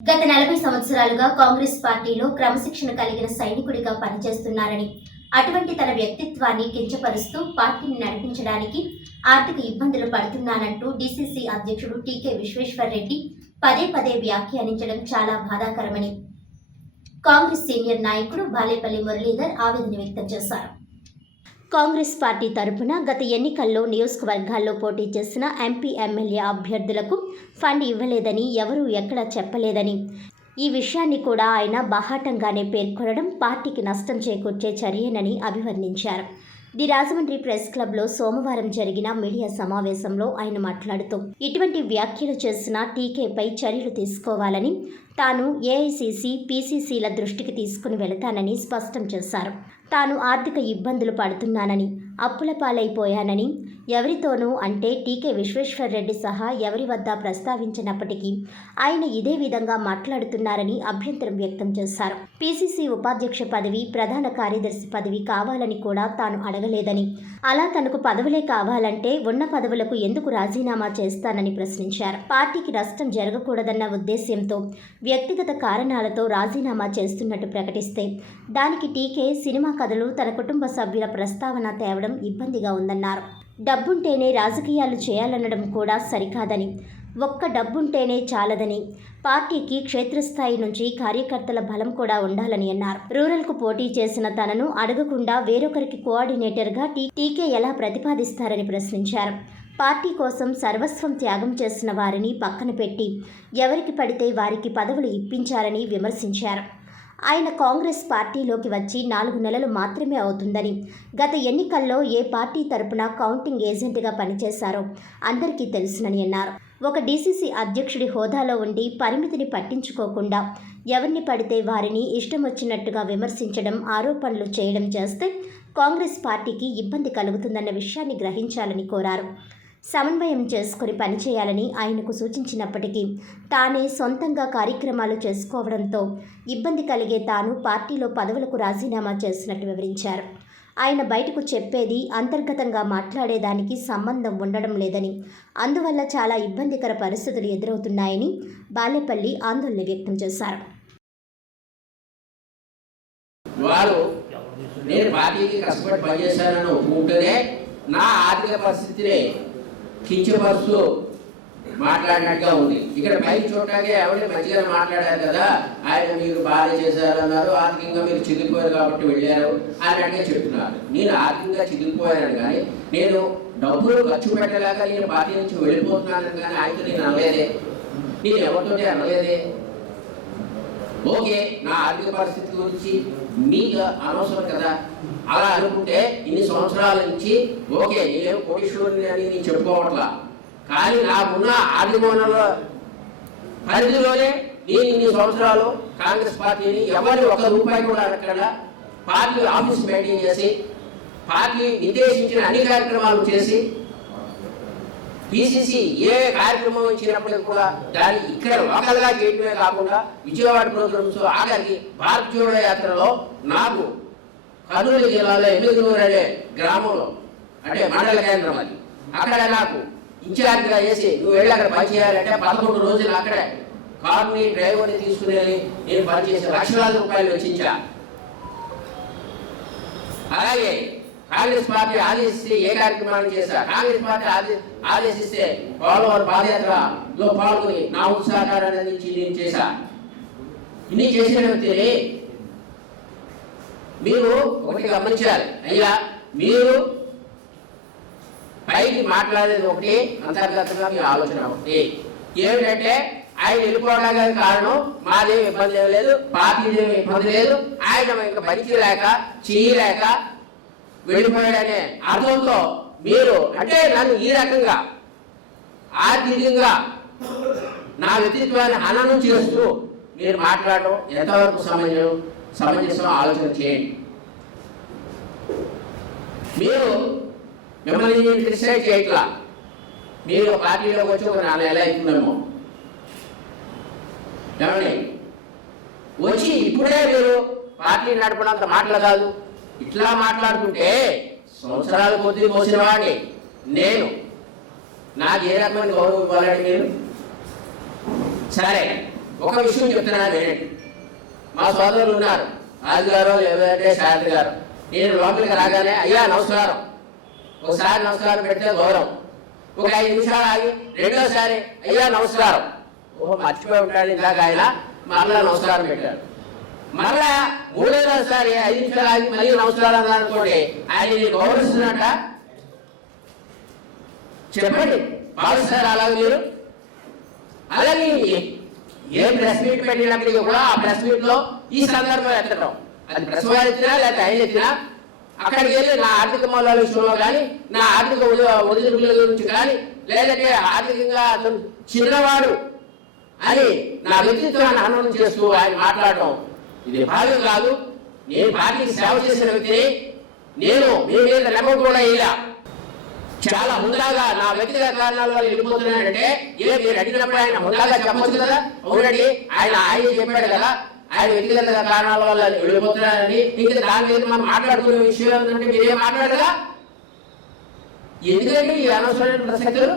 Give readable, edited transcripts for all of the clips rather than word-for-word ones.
గత 40 సంవత్సరాలుగా కాంగ్రెస్ పార్టీలో క్రమశిక్షణ కలిగిన సైనికుడిగా పనిచేస్తున్నారని, అటువంటి తన వ్యక్తిత్వాన్ని కించపరుస్తూ పార్టీని నడిపించడానికి ఆర్థిక ఇబ్బందులు పడుతున్నానంటూ డీసీసీ అధ్యక్షుడు టీకే విశ్వేశ్వర్ రెడ్డి పదే పదే వ్యాఖ్యానించడం చాలా బాధాకరమని కాంగ్రెస్ సీనియర్ నాయకుడు బాలేపల్లి మురళీధర్ ఆవేదన వ్యక్తం చేశారు. కాంగ్రెస్ పార్టీ తరపున గత ఎన్నికల్లో నియోజకవర్గాల్లో పోటీ చేసిన ఎంపీ ఎమ్మెల్యే అభ్యర్థులకు ఫండ్ ఇవ్వలేదని ఎవరూ ఎక్కడా చెప్పలేదని, ఈ విషయాన్ని కూడా ఆయన బాహాటంగానే పేర్కొనడం పార్టీకి నష్టం చేకూర్చే చర్యేనని అభివర్ణించారు. ది రాజమండ్రి ప్రెస్ క్లబ్లో సోమవారం జరిగిన మీడియా సమావేశంలో ఆయన మాట్లాడుతూ ఇటువంటి వ్యాఖ్యలు చేసిన టీకేపై చర్యలు తీసుకోవాలని, తాను ఏఐసీసీ, పీసీసీల దృష్టికి తీసుకుని వెళతానని స్పష్టం చేశారు. తాను ఆర్థిక ఇబ్బందులు పడుతున్నానని, అప్పుల పాలైపోయానని ఎవరితోనూ అంటే టీకే విశ్వేశ్వర్ రెడ్డి సహా ఎవరి వద్ద ప్రస్తావించినప్పటికీ ఆయన ఇదే విధంగా మాట్లాడుతున్నారని అభ్యంతరం వ్యక్తం చేశారు. పీసీసీ ఉపాధ్యక్ష పదవి, ప్రధాన కార్యదర్శి పదవి కావాలని కూడా తాను అడగలేదని, అలా తనకు పదవులే కావాలంటే ఉన్న పదవులకు ఎందుకు రాజీనామా చేస్తానని ప్రశ్నించారు. పార్టీకి నష్టం జరగకూడదన్న ఉద్దేశ్యంతో వ్యక్తిగత కారణాలతో రాజీనామా చేస్తున్నట్టు ప్రకటిస్తే దానికి టీకే సినిమా కథలు, తన కుటుంబ సభ్యుల ప్రస్తావన తేవడం ఇబ్బందిగా ఉందన్నారు. డబ్బుంటేనే రాజకీయాలు చేయాలనడం కూడా సరికాదని, ఒక్క డబ్బుంటేనే చాలదని, పార్టీకి క్షేత్రస్థాయి నుంచి కార్యకర్తల బలం కూడా ఉండాలని అన్నారు. రూరల్కు పోటీ చేసిన తనను అడగకుండా వేరొకరికి కోఆర్డినేటర్గా టీకే ఎలా ప్రతిపాదిస్తారని ప్రశ్నించారు. పార్టీ కోసం సర్వస్వం త్యాగం చేసిన వారిని పక్కన పెట్టి ఎవరికి పడితే వారికి పదవులు ఇప్పించారని విమర్శించారు. ఆయన కాంగ్రెస్ పార్టీలోకి వచ్చి 4 నెలలు మాత్రమే అవుతుందని, గత ఎన్నికల్లో ఏ పార్టీ తరపున కౌంటింగ్ ఏజెంట్గా పనిచేశారో అందరికీ తెలుసునని అన్నారు. ఒక డీసీసీ అధ్యక్షుడి హోదాలో ఉండి పరిమితిని పట్టించుకోకుండా ఎవరిని పడితే వారిని ఇష్టం వచ్చినట్టుగా విమర్శించడం, ఆరోపణలు చేయడం చేస్తే కాంగ్రెస్ పార్టీకి ఇబ్బంది కలుగుతుందన్న విషయాన్ని గ్రహించాలని కోరారు. సమన్వయం చేసుకుని పనిచేయాలని ఆయనకు సూచించినప్పటికీ తానే సొంతంగా కార్యక్రమాలు చేసుకోవడంతో ఇబ్బంది కలిగే తాను పార్టీలో పదవులకు రాజీనామా చేసినట్టు వివరించారు. ఆయన బయటకు చెప్పేది అంతర్గతంగా మాట్లాడేదానికి సంబంధం ఉండడం లేదని, అందువల్ల చాలా ఇబ్బందికర పరిస్థితులు ఎదురవుతున్నాయని బాలేపల్లి ఆందోళన వ్యక్తం చేశారు. నేను పార్టీకి కష్టపడి పనిచేశానని ఒప్పుకుంటేనే నా ఆర్థిక పరిస్థితిని కించపరుస్తూ మాట్లాడినట్టుగా ఉంది. ఇక్కడ పైకి చూడటానికి ఎవరి మంచిగా మాట్లాడారు కదా, ఆయన మీరు బాగా చేశారు అన్నారు, ఆర్థికంగా మీరు చిదిగిపోయారు కాబట్టి వెళ్ళారు అన్నట్టుగా చెప్తున్నారు. నేను ఆర్థికంగా చిదిగిపోయాను కానీ నేను డబ్బులు ఖర్చు పెట్టలేక నేను పార్టీ నుంచి వెళ్ళిపోతున్నాను కానీ ఆయనతో నేను అనలేదే, నేను ఎవరితోనే అనలేదే. ఓకే, నా ఆర్థిక పరిస్థితి గురించి మీకు అనవసరం కదా, అలా అనుకుంటే ఇన్ని సంవత్సరాల నుంచి ఓకే నేను కోటీశ్వరుని అని నేను చెప్పుకోవట్లా, కానీ నాకున్న ఆర్థిక వనరుల పరిధిలోనే నేను ఇన్ని సంవత్సరాలు కాంగ్రెస్ పార్టీని ఎవరి ₹1 కూడా అడగకుండా పార్టీ ఆఫీస్ మెయింటైన్ చేసి పార్టీ నిర్దేశించిన అన్ని కార్యక్రమాలు చేసి పీసీసీ ఏ కార్యక్రమం ఇచ్చినప్పటికీ కూడా దాన్ని ఇక్కడ లోకల్గా చేయడమే కాకుండా విజయవాడ ప్రోగ్రామ్స్ ఆఖరికి భారత్ జోడో యాత్రలో నాకు కర్నూలు జిల్లాలో 8 అనే గ్రామంలో అంటే మండల కేంద్రం అది, అక్కడ నాకు ఇన్ఛార్జ్గా వేసి నువ్వు వెళ్ళి అక్కడ పనిచేయాలంటే 11 రోజులు అక్కడే కార్ని డ్రైవర్ని తీసుకుని నేను పనిచేసి లక్షలాది రూపాయలు వెచ్చించా. అలాగే కాంగ్రెస్ పార్టీ ఆదేశిస్తే ఏ కార్యక్రమాన్ని చేశా, కాంగ్రెస్ పార్టీ ఆదేశిస్తే పోలవరం పాదయాత్రలో పాల్గొని నా ఉత్సాహాన్ని అందించి నేను చేశా. ఇన్ని చేసిన వ్యక్తిని మీరు ఒకటి గమనించాలి. అయ్యా, మీరు పైకి మాట్లాడేది ఒకటి, అంతర్గతంగా మీ ఆలోచన ఒకటి. ఏమిటంటే ఆయన వెళ్ళిపోవడానికి కారణం మాదేమి ఇబ్బంది ఏమి లేదు, పార్టీదేమి ఇబ్బంది లేదు, ఆయన ఇంకా పనిచేయలేక చేయలేక వెళ్ళిపోయాడనే అర్థంతో మీరు అంటే నన్ను ఈ రకంగా ఆర్థికంగా నా వ్యక్తిత్వాన్ని హననం చేస్తూ మీరు మాట్లాడటం ఎంతవరకు సమంజసం ఆలోచన చేయండి. మీరు మిమ్మల్ని నేను క్రిటిసైజ్ చేయట్లా, మీరు పార్టీలోకి వచ్చి ఒక 4 నెలలు అవుతుందేమో ఏమండి, వచ్చి ఇప్పుడే మీరు పార్టీ నడపడంత మాటలు కాదు. ఇట్లా మాట్లాడుకుంటే సంవత్సరాల కొద్ది మోసిన వాడిని నేను, నాకు ఏ రకమైన గౌరవం ఇవ్వాలండి మీరు? సరే, ఒక విషయం చెప్తున్నాను వినండి. మా సోదరులు ఉన్నారు, రాజు గారు లేదంటే శాస్త్రి గారు. నేను లోపలికి రాగానే అయ్యా నమస్కారం, ఒకసారి నమస్కారం పెడితే గౌరవం. ఒక 5 నిమిషాలు ఆగి రెండోసారి అయ్యా నమస్కారం. ఓహో మర్చిపోయి ఉంటాడు ఇందాక ఆయన, మరలా నమస్కారం పెట్టాడు. మరలా 3వ సారి 5 నిమిషాలు ఆగి మళ్ళీ నమస్కారం అనుకోండి, ఆయన గౌరవిస్తున్నట్ట చెప్పండి. భావిస్తారు అలాగే మీరు? అలాగే ఏ ప్రెస్ మీట్ పెట్టినప్పటికీ కూడా ఆ ప్రెస్ మీట్ లో ఈ సందర్భం ఎత్తడం, అది ప్రెస్ వారు ఎత్తినా లేకపోతే ఆయన ఎత్తినా అక్కడికి వెళ్ళి నా ఆర్థిక మూలాల విషయంలో కానీ, నా ఆర్థిక ఒడిదుడుకుల గురించి కానీ, లేదంటే ఆర్థికంగా అతను చిన్నవాడు అని నా వ్యక్తిత్వాన్ని హననం చేస్తూ ఆయన మాట్లాడటం ఇది భావ్యం కాదు. నేను పార్టీకి సేవ చేసిన వ్యక్తిని, నేను మీ మీద నెమ్మ కూడా ఇలా చాలా హుందాగా నా వ్యక్తిగత కారణాల వల్ల వెళ్ళిపోతున్నానంటే మీరు అడిగినప్పుడు ఆయన హుందాగా చెప్పొచ్చు కదా, అవునండి ఆయన చెప్పాడు కదా ఆయన వ్యక్తిగత కారణాల వల్ల వెళ్ళిపోతున్నారని. ఇంకా దాని మీద మనం మాట్లాడుకునే విషయం ఏంటంటే మీరేం మాట్లాడగా, ఎందుకంటే ఈ అనవసరమైన ప్రసక్తులు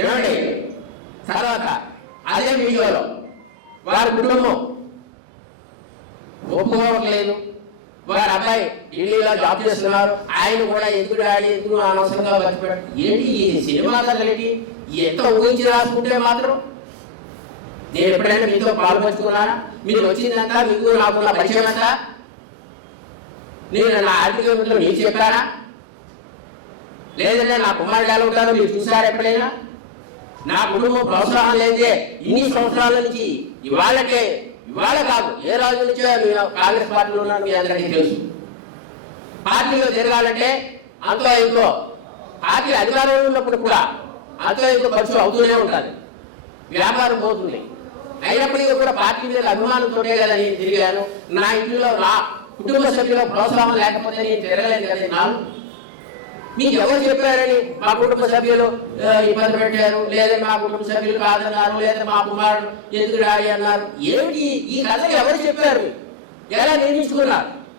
ఏమండి. తర్వాత అదే వీడియోలో వారి కుటుంబం ఒప్పుకోవట్లేదు, వారి అబ్బాయి ఢిల్లీలో జాబ్ చేస్తున్నారు, ఆయన కూడా ఎందుకు డాడీ ఎందుకు అనవసరంగా బతిపాడు. ఏంటి ఈ సినిమా కథలేంటి? ఎంత ఊహించి రాసుకుంటే మాత్రం నేను ఎప్పుడైనా మీతో పాల్పంచుకున్నానా? మీరు వచ్చిందంతా మీకు నాకున్న పరిచయం అంతా నేను నా ఆర్థిక వివరంలో నీకు చెప్పానా? లేదంటే నా కుమారుడు ఎలా ఉంటారో మీరు చూసారా ఎప్పుడైనా? నా కుటుంబం ప్రోత్సాహం లేదే ఇన్ని సంవత్సరాల నుంచి ఇవాళ కాదు ఏ రోజు నుంచో నేను కాంగ్రెస్ పార్టీలో ఉన్నాను, మీ అందరికీ తెలుసు. పార్టీలో తిరగాలంటే అంతో ఇంకో పార్టీ అధికారంలో ఉన్నప్పుడు కూడా అంతో ఇంకో ఖర్చు అవుతూనే ఉంటుంది, వ్యాపారం పోతుంది. అయినప్పటికీ కూడా పార్టీ మీద అభిమానంతోనే కదా నేను తిరిగాను. నా ఇంట్లో నా కుటుంబ సభ్యుల ప్రోత్సాహం లేకపోతే నేను తిరగలేదు కదా. నాలుగు మీకు ఎవరు చెప్పారని మా కుటుంబ సభ్యులు ఇబ్బంది పెట్టారు, లేదా మా కుటుంబ సభ్యులు కాదన్నారు, లేదా మా కుమారుడు ఎందుకు డాడీ అన్నారు? ఏమిటి ఈ కథ ఎవరు చెప్పారు? ఎలా నిర్మించుకున్నారు?